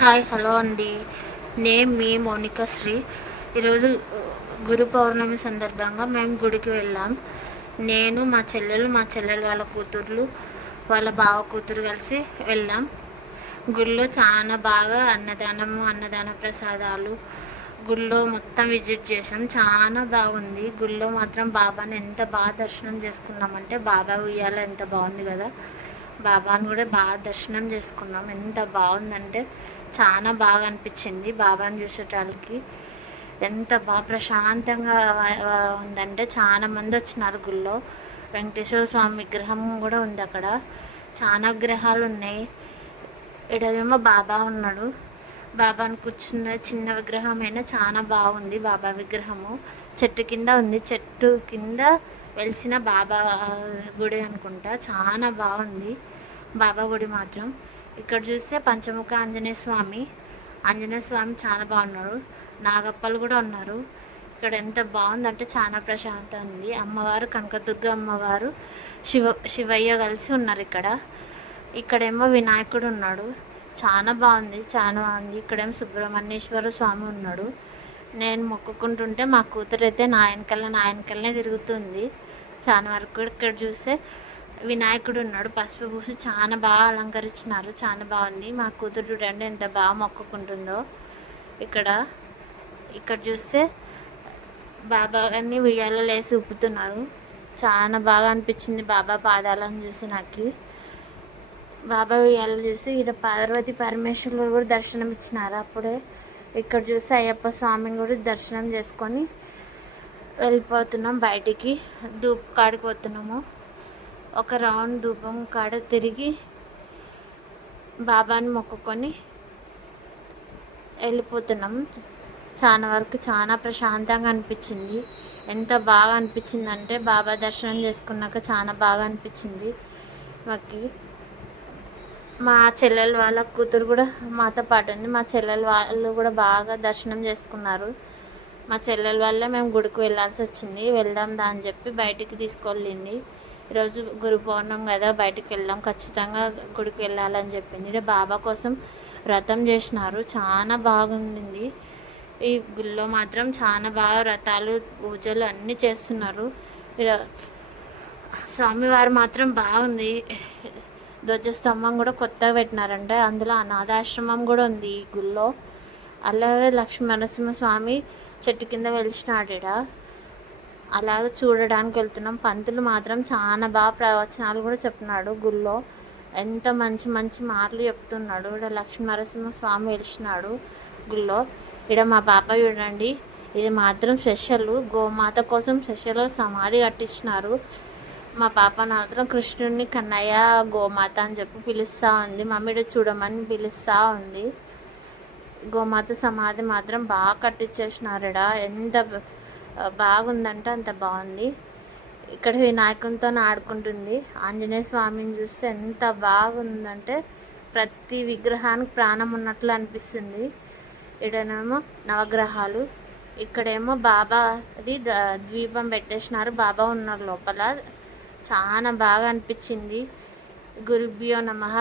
Hi hello అండి. నేను మీ మోనికా శ్రీ. ఈరోజు గురు పౌర్ణమి సందర్భంగా మేము గుడికి వెళ్ళాం. నేను మా చెల్లెలు వాళ్ళ కూతుర్లు, వాళ్ళ బావ కూతురు కలిసి వెళ్ళాం. గుడిలో చాలా బాగా అన్నదాన ప్రసాదాలు, గుడిలో మొత్తం విజిట్ చేసాం. చాలా బాగుంది. గుడిలో మాత్రం బాబాని ఎంత బాగా దర్శనం చేసుకున్నామంటే, బాబా ఉయ్యాల ఎంత బాగుంది కదా. బాబాని కూడా బాగా దర్శనం చేసుకున్నాం. ఎంత బాగుందంటే చాలా బాగా అనిపించింది. బాబాని చూసేటానికి ఎంత బాగా ప్రశాంతంగా ఉందంటే చాలా మంది వచ్చినారు. గుళ్ళో వెంకటేశ్వర స్వామి విగ్రహం కూడా ఉంది. అక్కడ చాలా విగ్రహాలు ఉన్నాయి. ఇక్కడేమో బాబా ఉన్నాడు. బాబాని కూర్చున్న చిన్న విగ్రహం అయినా చాలా బాగుంది. బాబా విగ్రహము చెట్టు కింద ఉంది. చెట్టు కింద వెలిసిన బాబా గుడి అనుకుంటా. చాలా బాగుంది బాబా గుడి మాత్రం. ఇక్కడ చూస్తే పంచముఖ ఆంజనేయ స్వామి చాలా బాగున్నారు. నాగప్పలు కూడా ఉన్నారు. ఇక్కడ ఎంత బాగుందంటే చాలా ప్రశాంతంగా ఉంది. అమ్మవారు కనకదుర్గ అమ్మవారు, శివయ్య కలిసి ఉన్నారు. ఇక్కడేమో వినాయకుడు ఉన్నాడు. చాలా బాగుంది. ఇక్కడేమో సుబ్రహ్మణ్యేశ్వర స్వామి ఉన్నాడు. నేను మొక్కుకుంటుంటే మా కూతురు అయితే నా వెనకలనే తిరుగుతుంది. చాలా వరకు ఇక్కడ చూస్తే వినాయకుడు ఉన్నాడు. పసుపు పూసి చాలా బాగా అలంకరించినారు. చాలా బాగుంది. మా కూతురు చూడండి ఎంత బాగా మొక్కుకుంటుందో. ఇక్కడ చూస్తే బాబా అన్ని ఉయ్యాలలో వేసి ఉప్పుతున్నారు. చాలా బాగా అనిపించింది బాబా పాదాలను చూసి నాకు. బాబా ఉయ్యాలను చూసి ఇక్కడ పార్వతి పరమేశ్వరులు కూడా దర్శనం ఇచ్చినారు అప్పుడే. ఇక్కడ చూస్తే అయ్యప్ప స్వామిని కూడా దర్శనం చేసుకొని వెళ్ళిపోతున్నాం బయటికి. కాడికి పోతున్నాము. ఒక రౌండ్ ధూపం కాడ తిరిగి బాబాని మొక్కుకొని వెళ్ళిపోతున్నాం. చాలా వరకు చాలా ప్రశాంతంగా అనిపించింది. ఎంత బాగా అనిపించింది అంటే బాబా దర్శనం చేసుకున్నాక చాలా బాగా అనిపించింది మాకు. మా చెల్లెలు వాళ్ళ కూతురు కూడా మాతో పాటు ఉంది. మా చెల్లెలు వాళ్ళు కూడా బాగా దర్శనం చేసుకున్నారు. మా చెల్లెల వల్ల మేము గుడికి వెళ్ళాల్సి వచ్చింది. వెళ్దాం దా అని చెప్పి బయటికి తీసుకెళ్ళింది. ఈరోజు గురు పౌర్ణమి కదా, బయటికి వెళ్ళాం, ఖచ్చితంగా గుడికి వెళ్ళాలని చెప్పింది. బాబా కోసం వ్రతం చేసినారు. చాలా బాగుండింది. ఈ గుళ్ళో మాత్రం చాలా బాగా వ్రతాలు పూజలు అన్నీ చేస్తున్నారు. స్వామివారు మాత్రం బాగుంది. ధ్వజస్తంభం కూడా కొత్తగా పెట్టినారంటే, అందులో అనాథాశ్రమం కూడా ఉంది ఈ గుళ్ళో. అలాగే లక్ష్మీ స్వామి చెట్టు కింద వెలిసినాడు. అలాగే చూడడానికి వెళ్తున్నాం. పంతులు మాత్రం చాలా బాగా ప్రవచనాలు కూడా చెప్తున్నాడు గుళ్ళో. ఎంత మంచి మంచి మాటలు చెప్తున్నాడు. ఇక్కడ లక్ష్మీ స్వామి వెలిసినాడు గుళ్ళో. ఇక్కడ మా పాప చూడండి, ఇది మాత్రం స్పెషల్. గోమాత కోసం స్పెషల్ సమాధి కట్టించినారు. మా పాప మాత్రం కృష్ణుడిని కన్నయ్య గోమాత అని చెప్పి పిలుస్తూ ఉంది. మమ్మీడు చూడమని పిలుస్తూ ఉంది. గోమాత సమాధి మాత్రం బాగా కట్టించేసినారు. ఎంత బాగుందంటే అంత బాగుంది. ఇక్కడ వినాయకునితో ఆడుకుంటుంది. ఆంజనేయ స్వామిని చూస్తే ఎంత బాగుందంటే ప్రతి విగ్రహానికి ప్రాణం ఉన్నట్లు అనిపిస్తుంది. ఇక్కడనేమో నవగ్రహాలు, ఇక్కడేమో బాబా అది ద్వీపం పెట్టేసినారు. బాబా ఉన్నారు లోపల. చాలా బాగా అనిపించింది. గురుభ్యో నమః.